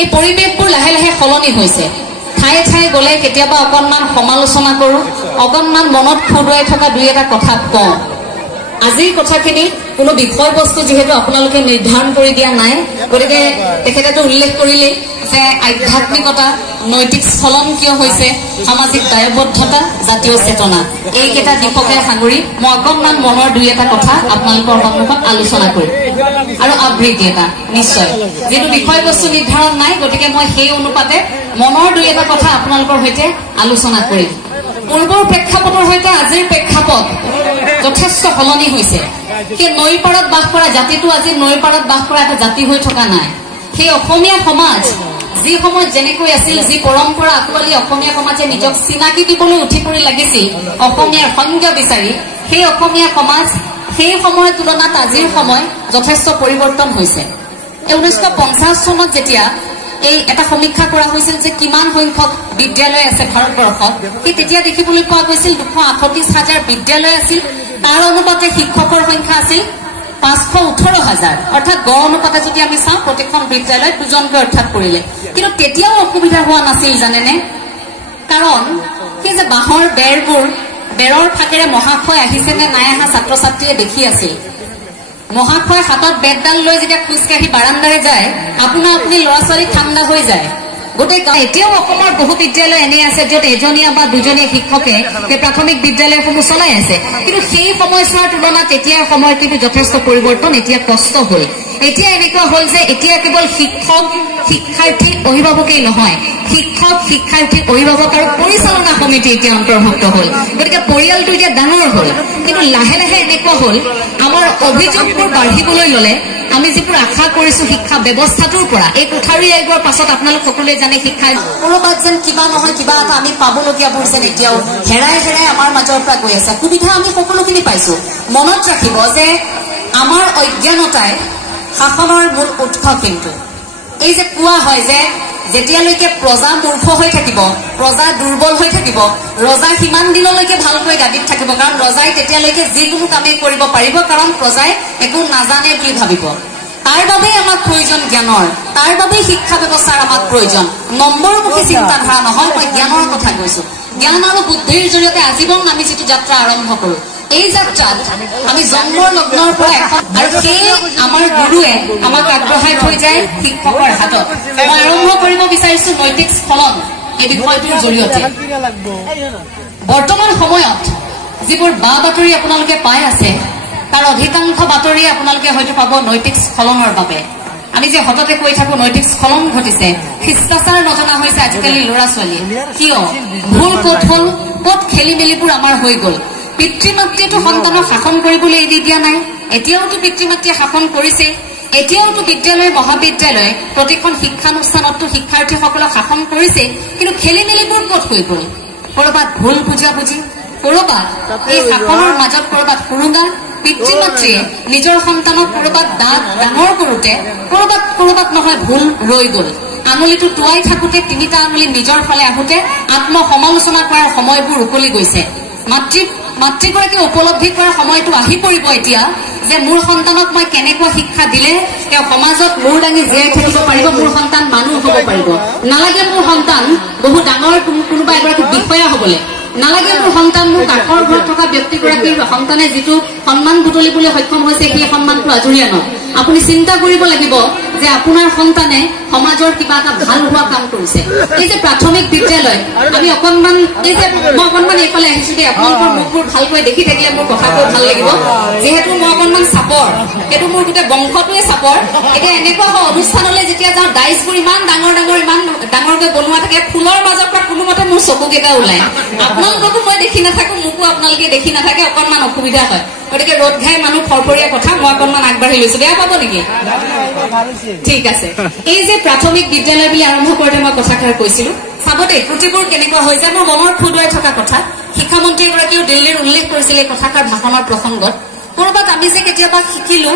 এই পৰিৱেশবোৰ লাহে লাহে সলনি হৈছে ঠায়ে ঠায়ে গলে কেতিয়াবা অকনমান সমালোচনা কৰো অকনমান মনত খুদুৱাই থকা দুই এটা কথা কওঁ আজিৰ কথাখিনি কোনো বিষয়বস্তু যেহেতু আপোনালোকে নিৰ্ধাৰণ কৰি দিয়া নাই গতিকে তেখেতেতো উল্লেখ কৰিলে যে আধ্যাত্মিকতা নৈতিক স্খলন কিয় হৈছে সামাজিক দায়বদ্ধতা জাতীয় চেতনা এইকেইটা দিশকে সাঙুৰি মই অকনমান মনৰ দুই এটা কথা আপোনালোকৰ সন্মুখত আলোচনা কৰিম আৰু আবৃত্তি এটা নিশ্চয় যেটো বিষয়বস্তু নিৰ্ধাৰণ নাই গতিকে মই সেই অনুপাতে মনৰ দুই এটা কথা আপোনালোকৰ সৈতে আলোচনা কৰিম পূৰ্বৰ প্ৰেক্ষাপটৰ সৈতে আজিৰ প্ৰেক্ষাপট যথেষ্ট সলনি হৈছে সেই নৈৰ পাৰত বাস কৰা জাতিটো আজি নৈৰ পাৰত বাস কৰা এটা জাতি হৈ থকা নাই সেই অসমীয়া সমাজ যি সময়ত যেনেকৈ আছিল যি পৰম্পৰা আকোৱালি অসমীয়া সমাজে নিজক চিনাকি দিবলৈ উঠি পৰি লাগিছিল অসমীয়াৰ সংজ্ঞা বিচাৰি সেই অসমীয়া সমাজ সেই সময়ৰ তুলনাত আজিৰ সময় যথেষ্ট পৰিৱৰ্তন হৈছে 1950 চনত যেতিয়া এই এটা সমীক্ষা কৰা হৈছিল যে কিমান সংখ্যক বিদ্যালয় আছে ভাৰতবৰ্ষত সেই তেতিয়া দেখিবলৈ পোৱা গৈছিল 238,000 বিদ্যালয় আছিল তাৰ অনুপাতে শিক্ষকৰ সংখ্যা আছিল 518,000 অৰ্থাৎ গড় অনুপাতে যদি আমি চাওঁ প্ৰতিখন বিদ্যালয়ত দুজনকৈ অৰ্থাৎ কৰিলে কিন্তু তেতিয়াও অসুবিধা হোৱা নাছিল জানেনে কাৰণ সেই যে বাঁহৰ বেৰৰ ফাকেৰে মহাশয় আহিছে নে নাই অহা ছাত্ৰ ছাত্ৰীয়ে দেখি আছিল মহাশয় হাতত বেগডাল লৈ যেতিয়া খোজকাঢ়ি বাৰান্দাৰে যায় আপোনা আপুনি ল'ৰা ছোৱালী ঠাণ্ডা হৈ যায় গোটেই এতিয়াও অসমৰ বহু বিদ্যালয় এনে আছে য'ত এজনীয়া বা দুজনীয়া শিক্ষকে সেই প্ৰাথমিক বিদ্যালয়সমূহ চলাই আছে কিন্তু সেই সময়ছোৱাৰ তুলনাত এতিয়াৰ সময়ত কিন্তু যথেষ্ট পৰিৱৰ্তন এতিয়া কষ্ট হ'ল এতিয়া এনেকুৱা হ'ল যে এতিয়া কেৱল শিক্ষক শিক্ষাৰ্থী অভিভাৱকেই নহয় শিক্ষক শিক্ষাৰ্থী অভিভাৱক আৰু পৰিচালনা সমিতি এতিয়া অন্তৰ্ভুক্ত হ'ল গতিকে পৰিয়ালটো এতিয়া ডাঙৰ হ'ল কিন্তু লাহে লাহে এনেকুৱা হ'ল আমাৰ অভিযোগবোৰ বাঢ়িবলৈ ল'লে আমি যিবোৰ আশা কৰিছো শিক্ষা ব্যৱস্থাটোৰ পৰা এই কোঠাৰী আয়োগৰ পাছত আপোনালোক সকলোৱে জানে শিক্ষা কৰবাত যেন কিবা নহয় কিবা এটা আমি পাবলগীয়াবোৰ যেন এতিয়াও হেৰাই হেৰাই আমাৰ মাজৰ পৰা গৈ আছে সুবিধা আমি সকলোখিনি পাইছো মনত ৰাখিব যে আমাৰ অজ্ঞানতাই শাসনৰ মূল উৎস কিন্তু এই যে কোৱা হয় যে যেতিয়ালৈকে প্ৰজা মূৰ্খ হৈ থাকিব প্ৰজা দুৰ্বল হৈ থাকিব ৰজা সিমান দিনলৈকে ভালকৈ গাদীত থাকিব কাৰণ ৰজাই তেতিয়ালৈকে যিকোনো কামেই কৰিব পাৰিব কাৰণ প্ৰজাই একো নাজানে বুলি ভাবিব তাৰ বাবেই আমাক প্ৰয়োজন জ্ঞানৰ তাৰ বাবেই শিক্ষা ব্যৱস্থাৰ আমাক প্ৰয়োজন নম্বৰমুখী চিন্তাধাৰা নহয় মই জ্ঞানৰ কথা কৈছো জ্ঞান আৰু বুদ্ধিৰ জৰিয়তে আজীৱন আমি যিটো যাত্ৰা আৰম্ভ কৰো এই যাত্ৰাত আমি জন্মৰ লগ্নৰ পৰা আৰু সেই আমাৰ গুৰুৱে আমাক আগবঢ়াই থৈ যায় শিক্ষকৰ হাতত মই আৰম্ভ কৰিব বিচাৰিছো নৈতিক স্খলন এই বিষয়টোৰ জৰিয়তে বৰ্তমান সময়ত যিবোৰ বা বাতৰি আপোনালোকে পাই আছে তাৰ অধিকাংশ বাতৰি আপোনালোকে হয়তো পাব নৈতিক স্খলনৰ বাবে আমি যে হঠাতে কৈ থাকো নৈতিক স্খলন ঘটিছে শিষ্টাচাৰ নজনা হৈছে আজিকালি ল'ৰা ছোৱালী কিয় ভুল ক'ত হ'ল ক'ত খেলি মেলিবোৰ আমাৰ হৈ গ'ল পিতৃ মাতৃয়েতো সন্তানক শাসন কৰিবলৈ এৰি দিয়া নাই এতিয়াওতো পিতৃ মাতৃয়ে শাসন কৰিছে এতিয়াওতো বিদ্যালয় মহাবিদ্যালয় প্ৰতিখন শিক্ষানুষ্ঠানতো শিক্ষাৰ্থীসকলক শাসন কৰিছে কিন্তু খেলি মেলিবোৰ ক'ত হৈ গ'ল কৰবাত ভুল বুজাবুজি কৰবাত এই শাসনৰ মাজত কৰবাত সুৰুঙা পিতৃ মাতৃয়ে নিজৰ সন্তানক কৰবাত ডাঙৰ কৰোঁতে কৰবাত নহয় ভুল ৰৈ গ'ল আঙুলিটো টুৱাই থাকোঁতে তিনিটা আঙুলি নিজৰ ফালে আহোঁতে আত্মসমালোচনা কৰাৰ সময়বোৰ উকলি গৈছে মাতৃগৰাকী উপলব্ধি কৰাৰ সময়টো আহি পৰিব এতিয়া যে মোৰ সন্তানক মই কেনেকুৱা শিক্ষা দিলে তেওঁ সমাজত মূৰ দাঙি জীয়াই থাকিব পাৰিব মোৰ সন্তান মানুহ হ'ব পাৰিব নালাগে মোৰ সন্তান বহু ডাঙৰ কোনোবা এগৰাকী বিষয়া হ'বলৈ নালাগে মোৰ সন্তান মোৰ কাষৰ ঘৰত থকা ব্যক্তিগৰাকীৰ সন্তানে যিটো সন্মান বুটলিবলৈ সক্ষম হৈছে সেই সন্মানটো আজৰি আনক আপুনি চিন্তা কৰিব লাগিব যে আপোনাৰ সন্তানে সমাজৰ কিবা এটা ভাল হোৱা কাম কৰিছে এই যে প্ৰাথমিক বিদ্যালয় আমি অকনমান এই যে মই অকনমান এইফালে আহিছো দেই আপোনালোকৰ মুখবোৰ ভালকৈ দেখি থাকিলে মোৰ কথা কৈ ভাল লাগিব যিহেতু মই অকনমান চাপৰ এইটো মোৰ গোটেই বংশটোৱে চাপৰ এতিয়া এনেকুৱা অনুষ্ঠানলৈ যেতিয়া যাওঁ ডাইচবোৰ ইমান ডাঙৰকৈ বনোৱা থাকে ফুলৰ মাজৰ পৰা কোনোমতে মোৰ চকুকেইটা ওলায় আপোনালোককো মই দেখি নাথাকো মোকো আপোনালোকে দেখি নাথাকে অকনমান অসুবিধা হয় গতিকে ৰ'দ ঘাই মানুহ ফৰফৰীয়া কথা মই অকনমান আগবাঢ়ি লৈছো বেয়া পাব নেকি ঠিক আছে এই যে প্ৰাথমিক বিদ্যালয় বুলি আৰম্ভ কৰোঁতে মই কথাষাৰ কৈছিলো চাব দেই ত্ৰুটিবোৰ কেনেকুৱা হৈ যায় মোৰ মনৰ খুদুৱাই থকা কথা শিক্ষামন্ত্ৰী এগৰাকীও দিল্লীৰ উল্লেখ কৰিছিল এই কথাষাৰ ভাষণৰ প্ৰসংগত কৰবাত আমি যে কেতিয়াবা শিকিলো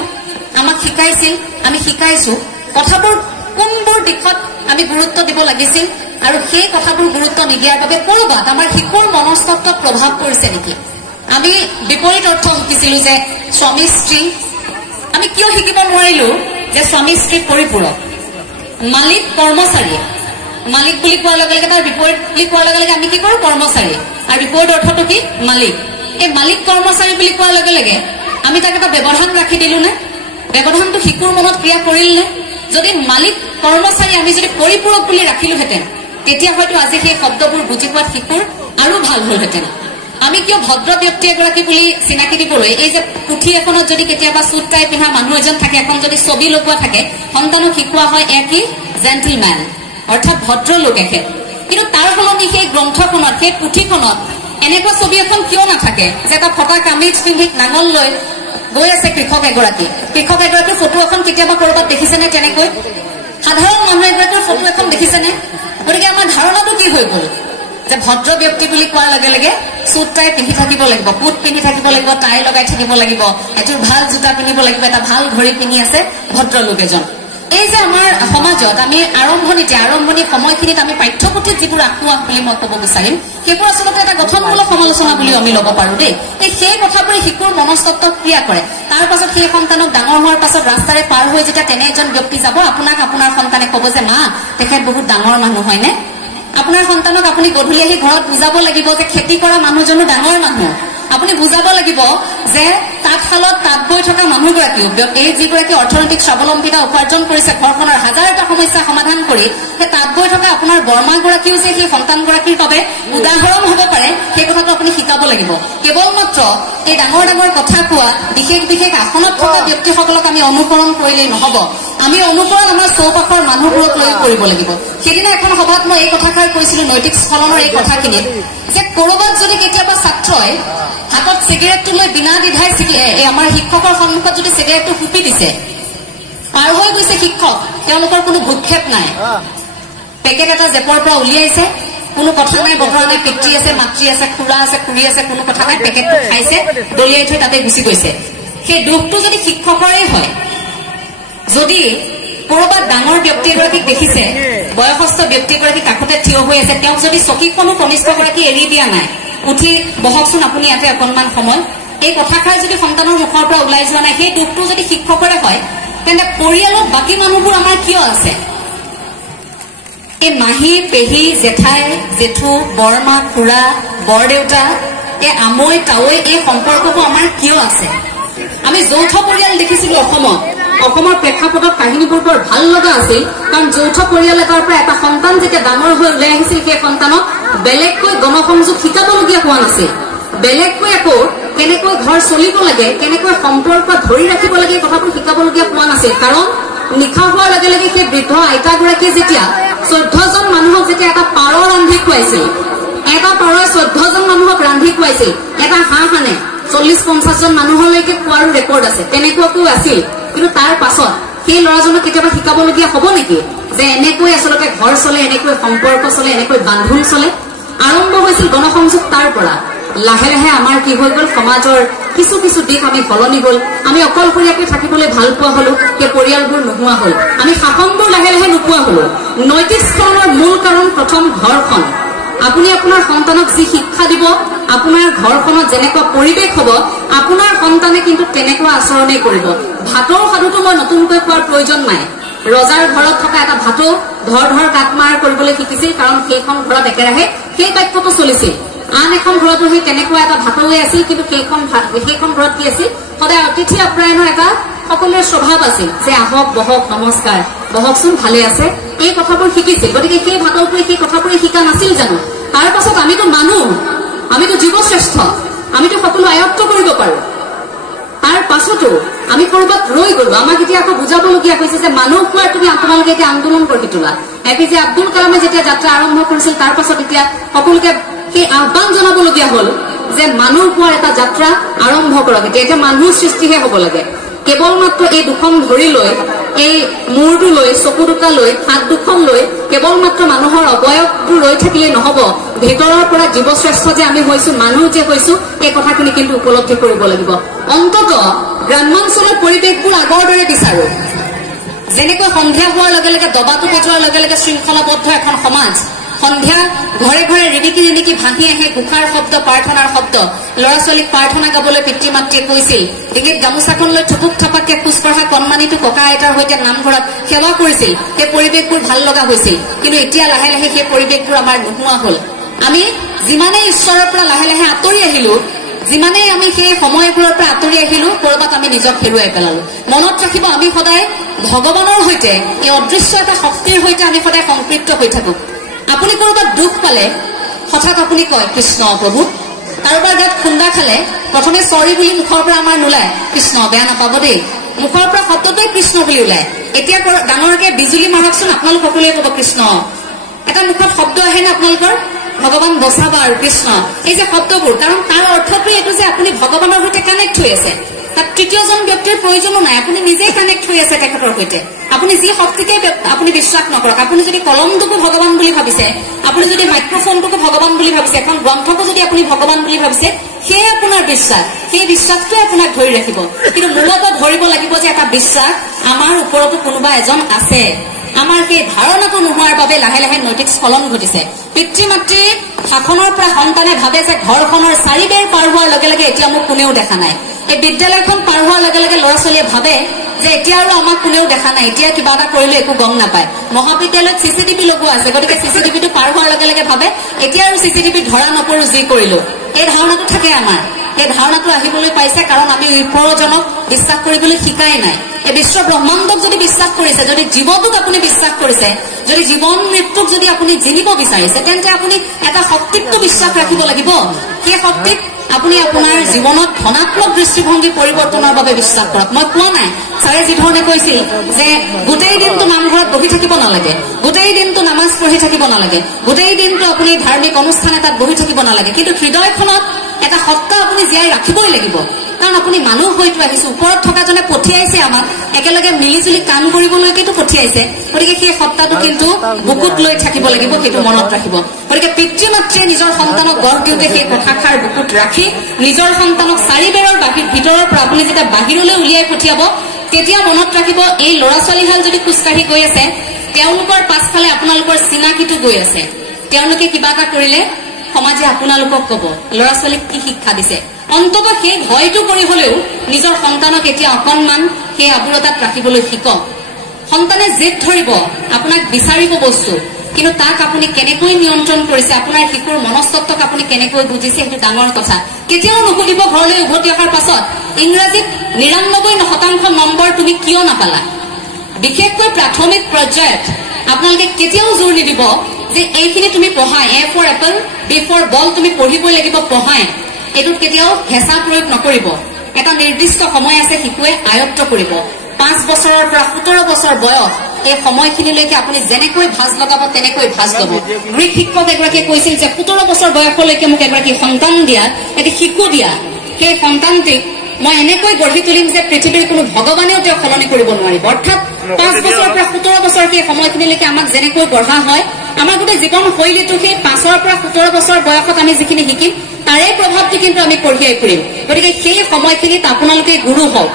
আমাক শিকাইছিল আমি শিকাইছো কথাবোৰ কোনবোৰ দিশত আমি গুৰুত্ব দিব লাগিছিল আৰু সেই কথাবোৰ গুৰুত্ব নিদিয়াৰ বাবে কৰবাত আমাৰ শিশুৰ মনস্তত্বত প্ৰভাৱ পৰিছে নেকি আমি বিপৰীত অৰ্থ শিকিছিলো যে স্বামী স্ত্ৰী আমি কিয় শিকিব নোৱাৰিলো যে স্বামী স্ত্ৰী পৰিপূৰক মালিক কৰ্মচাৰী মালিক বুলি কোৱাৰ লগে লগে তাৰ বিপৰীত বুলি কোৱাৰ লগে লগে আমি কি কৰোঁ কৰ্মচাৰী আৰু বিপৰীত অৰ্থটো কি মালিক এই মালিক কৰ্মচাৰী বুলি কোৱাৰ লগে লগে আমি তাক এটা ব্যৱধান ৰাখি দিলো নে ব্যৱধানটো শিশুৰ মনত ক্ৰিয়া কৰিল নে যদি মালিক কৰ্মচাৰী আমি যদি পৰিপূৰক বুলি ৰাখিলোহেঁতেন তেতিয়া হয়তো আজি সেই শব্দবোৰ বুজি পোৱাত শিশুৰ আৰু ভাল হলহেঁতেন আমি কিয় ভদ্ৰ ব্যক্তি এগৰাকী বুলি চিনাকি দিবলৈ এই যে পুথি এখনত যদি কেতিয়াবা চুট টাই পিন্ধা মানুহ এজন থাকে এখন যদি ছবি লগোৱা থাকে সন্তানক শিকোৱা হয় কি জেণ্টলমেন অৰ্থাৎ ভদ্ৰ লোক এখেত কিন্তু তাৰ সলনি সেই গ্ৰন্থখনত সেই পুথিখনত এনেকুৱা ছবি এখন কিয় নাথাকে যে এটা ফটা কামিজ পিন্ধি নাঙল লৈ গৈ আছে কৃষক এগৰাকী ফটো এখন কেতিয়াবা কৰবাত দেখিছেনে তেনেকৈ সাধাৰণ মানুহ এগৰাকীৰ ফটো এখন দেখিছেনে গতিকে আমাৰ ধাৰণাটো কি হৈ গ'ল যে ভদ্ৰ ব্যক্তি বুলি কোৱাৰ লগে লগে চুট টাই পিন্ধি থাকিব লাগিব কোট পিন্ধি থাকিব লাগিব টাই লগাই থাকিব লাগিব এযোৰ ভাল জোতা পিন্ধিব লাগিব এটা ভাল ঘড়ী পিন্ধি আছে ভদ্ৰ লোক এজন এই যে আমাৰ সমাজত আমি আৰম্ভণি সময়খিনিত আমি পাঠ্যপুথিত যিবোৰ আঁকোৱাক বুলি মই ক'ব বিচাৰিম সেইবোৰ আচলতে এটা গঠনমূলক সমালোচনা বুলি আমি ল'ব পাৰো দেই সেই কথাবোৰে শিশুৰ মনস্তত্বক ক্ৰিয়া কৰে তাৰ পাছত সেই সন্তানক ডাঙৰ হোৱাৰ পাছত ৰাস্তাৰে পাৰ হৈ যেতিয়া তেনে এজন ব্যক্তি যাব আপোনাক আপোনাৰ সন্তানে ক'ব যে মা তেখেত বহুত ডাঙৰ মানুহ হয়নে আপোনাৰ সন্তানক আপুনি গধূলি আহি ঘৰত বুজাব লাগিব যে খেতি কৰা মানুহজনো ডাঙৰ মানুহ আপুনি বুজাব লাগিব যে তাঁতশালত তাঁত বৈ থকা মানুহগৰাকীও এই যিগৰাকী অৰ্থনৈতিক স্বাৱলম্বিতা উপাৰ্জন কৰিছে ঘৰখনৰ হাজাৰটা সমস্যা সমাধান কৰি সেই তাঁত বৈ থকা আপোনাৰ বৰমাগৰাকীও যে সেই সন্তানগৰাকীৰ বাবে উদাহৰণ হ'ব পাৰে সেই কথাটো আপুনি শিকাব লাগিব কেৱল মাত্ৰ এই ডাঙৰ ডাঙৰ কথা কোৱা বিশেষ আসনত থকা ব্যক্তিসকলক আমি অনুকৰণ কৰিলেই নহ'ব আমি অনুকৰণ আমাৰ চৌপাশৰ মানুহবোৰক লৈ কৰিব লাগিব সেইদিনা এখন সভাত মই এই কথাষাৰ কৈছিলো নৈতিক স্খলনৰ এই কথাখিনিত যে কৰবাত যদি কেতিয়াবা ছাত্ৰই হাতত চিগাৰেটটো লৈ বিনা দ্বিধাই আমাৰ শিক্ষকৰ সন্মুখত যদি চিগাৰেটটো ফুপি দিছে পাৰ হৈ গৈছে শিক্ষক তেওঁলোকৰ কোনো ভূক্ষেপ নাই পেকেট এটা জেপৰ পৰা উলিয়াইছে কোনো কথা নাই বতৰা নাই পিতৃ আছে মাতৃ আছে খুৰা আছে খুৰী আছে কোনো কথা নাই পেকেটটো খাইছে দলিয়াই থৈ তাতে গুচি গৈছে সেই দুখটো যদি শিক্ষকৰে হয় যদি কৰবাত ডাঙৰ ব্যক্তি এগৰাকীক দেখিছে বয়সস্থ ব্যক্তি এগৰাকী কাষতে থিয় হৈ আছে তেওঁক যদি চকীখনো কনিষ্ঠগৰাকী এৰি দিয়া নাই উঠি বহকচোন আপুনি ইয়াতে অকণমান সময় এই কথাষাৰ যদি সন্তানৰ মুখৰ পৰা ওলাই যোৱা নাই সেই দুখটো যদি শিক্ষকৰে হয় তেন্তে পৰিয়ালত বাকী মানুহবোৰ আমাৰ কিয় আছে এই মাহী পেহী জেঠাই জেঠু বৰমা খুৰা বৰদেউতা এই আমৈ তাৱৈ এই সম্পৰ্কবোৰ আমাৰ কিয় আছে আমি যৌথ পৰিয়াল দেখিছিলো অসমৰ প্ৰেক্ষাপটত কাহিনীবোৰ বৰ ভাল লগা আছিল কাৰণ যৌথ পৰিয়াল এটাৰ পৰা এটা সন্তান যেতিয়া ডাঙৰ হৈ ওলাই আহিছিল সেই সন্তানক বেলেগকৈ গণসংযোগ শিকাবলগীয়া হোৱা নাছিল বেলেগকৈ আকৌ কেনেকৈ ঘৰ চলিব লাগে কেনেকৈ সম্পৰ্ক ধৰি ৰাখিব লাগে কথাবোৰ শিকাবলগীয়া হোৱা নাছিল কাৰণ নিশা হোৱাৰ লগে লগে সেই বৃদ্ধ আইতাগৰাকীয়ে যেতিয়া 14জন মানুহক যেতিয়া এটা পাৰ ৰান্ধি খুৱাইছিল এটা পাৰই 14জন মানুহক ৰান্ধি খুৱাইছিল এটা হাঁহ আনে 40-50জন মানুহলৈকে খোৱাৰো ৰেকৰ্ড আছে তেনেকুৱাকৈ আছিল কিন্তু তাৰ পাছত সেই ল'ৰাজনক কেতিয়াবা শিকাবলগীয়া হ'ব নেকি যে এনেকৈ আচলতে ঘৰ চলে এনেকৈ সম্পৰ্ক চলে এনেকৈ বান্ধোন চলে আৰম্ভ হৈছিল গণসংযোগ তাৰ পৰা লাহে লাহে আমাৰ কি হৈ গ'ল সমাজৰ কিছু দিশ আমি সলনি হ'ল আমি অকলশৰীয়াকৈ থাকিবলৈ ভাল পোৱা হলো সেই পৰিয়ালবোৰ নোহোৱা হ'ল আমি শাসনবোৰ লাহে লাহে নোপোৱা হলো নৈতিক স্খলনৰ মূল কাৰণ প্ৰথম ঘৰখন আপুনি আপোনাৰ সন্তানক যি শিক্ষা দিব আপোনাৰ ঘৰখনত যেনেকুৱা পৰিৱেশ হ'ব আপোনাৰ সন্তানে কিন্তু তেনেকুৱা আচৰণেই কৰিব ভাতৰ সাধুটো মই নতুনকৈ কোৱাৰ প্ৰয়োজন নাই ৰজাৰ ঘৰত থকা এটা ভাতো ধৰ কাটমাৰ কৰিবলৈ শিকিছিল কাৰণ সেইখন ঘৰত একেৰাহে সেই বাক্যটো চলিছিল আন এখন ঘৰতো সেই তেনেকুৱা এটা ভাতলৈ আছিল কিন্তু সেইখন ঘৰত কি আছিল সদায় অতিথি আপ্যায়নৰ এটা সকলোৰে স্বভাৱ আছিল যে আহক বহক নমস্কাৰ বহকচোন ভালে আছে এই কথাবোৰ শিকিছিল গতিকে সেই ভাতৰটোৱে সেই কথাবোৰে শিকা নাছিল জানো তাৰ পাছত আমিতো জীৱশ্ৰেষ্ঠ আমিতো সকলো আয়ত্ত কৰিব পাৰো তাৰ পাছতো আমি কৰবাত ৰৈ গলো আমাক এতিয়া আকৌ বুজাবলগীয়া হৈছে যে মানুহ কোৱাৰ তুমি আপোনালোকে এতিয়া আন্দোলন কৰি তোলা APJ আব্দুল কালামে যেতিয়া যাত্ৰা আৰম্ভ কৰিছিল তাৰ পাছত এতিয়া সকলোকে সেই আহ্বান জনাবলগীয়া হ'ল যে মানুহ কোৱাৰ এটা যাত্ৰা আৰম্ভ কৰক এতিয়া মানুহ সৃষ্টিহে হ'ব লাগে কেৱল মাত্ৰ এই দুখন ধৰি লৈ এই মূৰটো লৈ চকু দুটা লৈ হাত দুখন লৈ কেৱল মাত্ৰ মানুহৰ অবয়ৱটো ৰৈ থাকিলে নহ'ব ভিতৰৰ পৰা জীৱশ্ৰেষ্ঠ যে আমি হৈছো মানুহ যে হৈছো এই কথাখিনি কিন্তু উপলব্ধি কৰিব লাগিব অন্তত গ্ৰামাঞ্চলৰ পৰিৱেশবোৰ আগৰ দৰে বিচাৰো যেনেকৈ সন্ধিয়া হোৱাৰ লগে লগে দবাটো পেটোৱাৰ লগে লগে শৃংখলাবদ্ধ এখন সমাজ সন্ধ্যা ঘৰে ঘৰে ৰিণিকি ৰিণিকি ভাঙি আহে ঘোষাৰ শব্দ, প্ৰাৰ্থনাৰ শব্দ। ল'ৰা ছোৱালীক প্ৰাৰ্থনা গাবলৈ পিতৃ মাতৃয়ে কৈছিল। ডিঙিত গামোচাখন লৈ থুপুক থাপাককে খোজ কঢ়া কণমানিটো ককা আইতাৰ সৈতে নামঘৰত সেৱা কৰিছিল। সেই পৰিৱেশবোৰ ভাল লগা হৈছিল। কিন্তু এতিয়া লাহে লাহে সেই পৰিৱেশবোৰ আমাৰ নোহোৱা হল। আমি যিমানেই ঈশ্বৰৰ পৰা লাহে লাহে আঁতৰি আহিলো, যিমানেই আমি সেই সময়বোৰৰ পৰা আঁতৰি আহিলো, কৰবাত আমি নিজক হেৰুৱাই পেলালো। মনত ৰাখিব, আমি সদায় ভগৱানৰ সৈতে, এই অদৃশ্য এটা শক্তিৰ সৈতে আমি সদায় সংপৃক্ত হৈ থাকো। আপুনি কৰবাত দুখ পালে হঠাৎ আপুনি কয় কৃষ্ণ প্ৰভু। কাৰোবাৰ গাত খুন্দা খালে প্ৰথমে চৰি বুলি মুখৰ পৰা আমাৰ নোলায়, কৃষ্ণ বেয়া নাপাব দেই, মুখৰ পৰা শব্দটোৱে কৃষ্ণ বুলি ওলায়। এতিয়া ডাঙৰকে বিজুলী মাৰকচোন, আপোনালোক সকলোৱে কব কৃষ্ণ। এটা মুখত শব্দ আহে নে আপোনালোকৰ? ভগৱান বচাবা আৰু কৃষ্ণ, এই যে শব্দবোৰ, কাৰণ তাৰ অৰ্থটো এইটো যে আপুনি ভগৱানৰ সৈতে কানেক্ট হৈ আছে। তাত তৃতীয়জন ব্যক্তিৰ প্ৰয়োজনো নাই, আপুনি নিজেই কানেক্ট হৈ আছে তেখেতৰ সৈতে। আপুনি যি শক্তিকে আপুনি বিশ্বাস নকৰক, আপুনি যদি কলমটোকো ভগৱান বুলি ভাবিছে, আপুনি যদি মাইক্ৰফোনটোকো ভগৱান বুলি ভাবিছে, এখন গ্ৰন্থকো যদি আপুনি ভগৱান বুলি ভাবিছে, সেয়ে আপোনাৰ বিশ্বাস, সেই বিশ্বাসটোৱে আপোনাক ধৰি ৰাখিব। কিন্তু মূলত ধৰিব লাগিব যে এটা বিশ্বাস, আমাৰ ওপৰতো কোনোবা এজন আছে। আমাৰ সেই ধাৰণাটো নোহোৱাৰ বাবে লাহে লাহে নৈতিক স্খলন ঘটিছে। পিতৃ মাতৃৰ শাসনৰ পৰা সন্তানে ভাবে যে ঘৰখনৰ চাৰিবেৰ পাৰ হোৱাৰ লগে লগে এতিয়া মোক কোনেও দেখা নাই। এই বিদ্যালয়খন পাৰ হোৱাৰ লগে লগে ল'ৰা ছোৱালীয়ে ভাবে যে এতিয়া আৰু আমাক কোনেও দেখা নাই, এতিয়া কিবা এটা কৰিলে একো গম নাপায়। মহাবিদ্যালয়ত চিচিটিভি লগোৱা আছে, গতিকে চিচিটিভিটো পাৰ হোৱাৰ লগে লগে ভাবে এতিয়া আৰু চিচিটিভি ধৰা নপৰো, যি কৰিলো। এই ধাৰণাটো থাকে আমাৰ। এই ধাৰণাটো আহিবলৈ পাইছে কাৰণ আমি ওপৰজনক বিশ্বাস কৰিবলৈ শিকাই নাই। এই বিশ্ব ব্ৰহ্মাণ্ডক যদি বিশ্বাস কৰিছে, যদি জীৱটোক আপুনি বিশ্বাস কৰিছে, যদি জীৱন মৃত্যুক যদি আপুনি জিনিব বিচাৰিছে, তেন্তে আপুনি এটা শক্তিকটো বিশ্বাস ৰাখিব লাগিব। সেই শক্তিক আপুনি আপোনাৰ জীৱনত ধনাত্মক দৃষ্টিভংগী পৰিৱৰ্তনৰ বাবে বিশ্বাস কৰক। মই কোৱা নাই, ছাৰে যিধৰণে কৈছিল যে গোটেই দিনটো নামঘৰত বহি থাকিব নালাগে, গোটেই দিনটো নামাজ পঢ়ি থাকিব নালাগে, গোটেই দিনটো আপুনি ধাৰ্মিক অনুষ্ঠান এটাত বহি থাকিব নালাগে, কিন্তু হৃদয়খনত এটা সত্তা আপুনি জীয়াই ৰাখিবই লাগিব। কাৰণ আপুনি মানুহ হয়তো আহিছে, ওপৰত থকাজনে পঠিয়াইছে আমাক, একেলগে মিলিজুলি কাম কৰিবলৈকেতো পঠিয়াইছে। গতিকে সেই সত্তাটো কিন্তু বুকুত লৈ থাকিব লাগিব, সেইটো মনত ৰাখিব। গতিকে পিতৃ মাতৃয়ে নিজৰ সন্তানক গঢ় দিওঁতে সেই কথাষাৰ বুকুত ৰাখি নিজৰ সন্তানক চাৰিবেৰৰ ভিতৰৰ পৰা আপুনি যেতিয়া বাহিৰলৈ উলিয়াই পঠিয়াব, তেতিয়া মনত ৰাখিব এই ল'ৰা ছোৱালীহাল যদি খোজকাঢ়ি গৈ আছে, তেওঁলোকৰ পাছফালে আপোনালোকৰ চিনাকিটো গৈ আছে। তেওঁলোকে কিবা এটা কৰিলে সমাজে আপোনালোকক কব ল'ৰা ছোৱালীক কি শিক্ষা দিছে। অন্তত সেই ভয়টো কৰি হলেও নিজৰ সন্তানক এতিয়া অকণমান সেই আবুৰতাত ৰাখিবলৈ শিকক। সন্তানে জেদ ধৰিব, আপোনাক বিচাৰিব বস্তু, কিন্তু তাক আপুনি কেনেকৈ নিয়ন্ত্ৰণ কৰিছে, আপোনাৰ শিশুৰ মনস্তত্বক আপুনি কেনেকৈ বুজিছে, সেইটো ডাঙৰ কথা। কেতিয়াও নুসুধিব ঘৰলৈ উভতি অহাৰ পাছত ইংৰাজীত ৯৯% নম্বৰ তুমি কিয় নাপালা। বিশেষকৈ প্ৰাথমিক পৰ্যায়ত আপোনালোকে কেতিয়াও জোৰ নিদিব যে এইখিনি তুমি পঢ়াই, A for apple, B for ball তুমি পঢ়িবই লাগিব, পঢ়াই। এইটোত কেতিয়াও হেঁচা প্ৰয়োগ নকৰিব। এটা নিৰ্দিষ্ট সময় আছে শিশুৱে আয়ত্ব কৰিব। ৫ বছৰৰ পৰা ১৭ বছৰ বয়স, এই সময়খিনিলৈকে আপুনি যেনেকৈ ভাজ লগাব তেনেকৈ ভাজ ল'ব। গ্ৰীক শিক্ষক এগৰাকীয়ে কৈছিল যে ১৭ বছৰ বয়সলৈকে মোক এগৰাকী সন্তান দিয়া, এটি শিশু দিয়া, সেই সন্তানটিক মই এনেকৈ গঢ়ি তুলিম যে পৃথিৱীৰ কোনো ভগৱানেও তেওঁক সলনি কৰিব নোৱাৰিব। অৰ্থাৎ ৫ বছৰৰ পৰা ১৭ বছৰ সেই সময়খিনিলৈকে আমাক যেনেকৈ গঢ়া হয়, আমাৰ গোটেই জীৱন শৈলীটো সেই ৫ৰ পৰা ১৭ বছৰ বয়সত আমি যিখিনি শিকিম, তাৰে প্ৰভাৱটো কিন্তু আমি কঢ়িয়াই ফুৰিম। গতিকে সেই সময়খিনিত আপোনালোকে গুৰু হওক।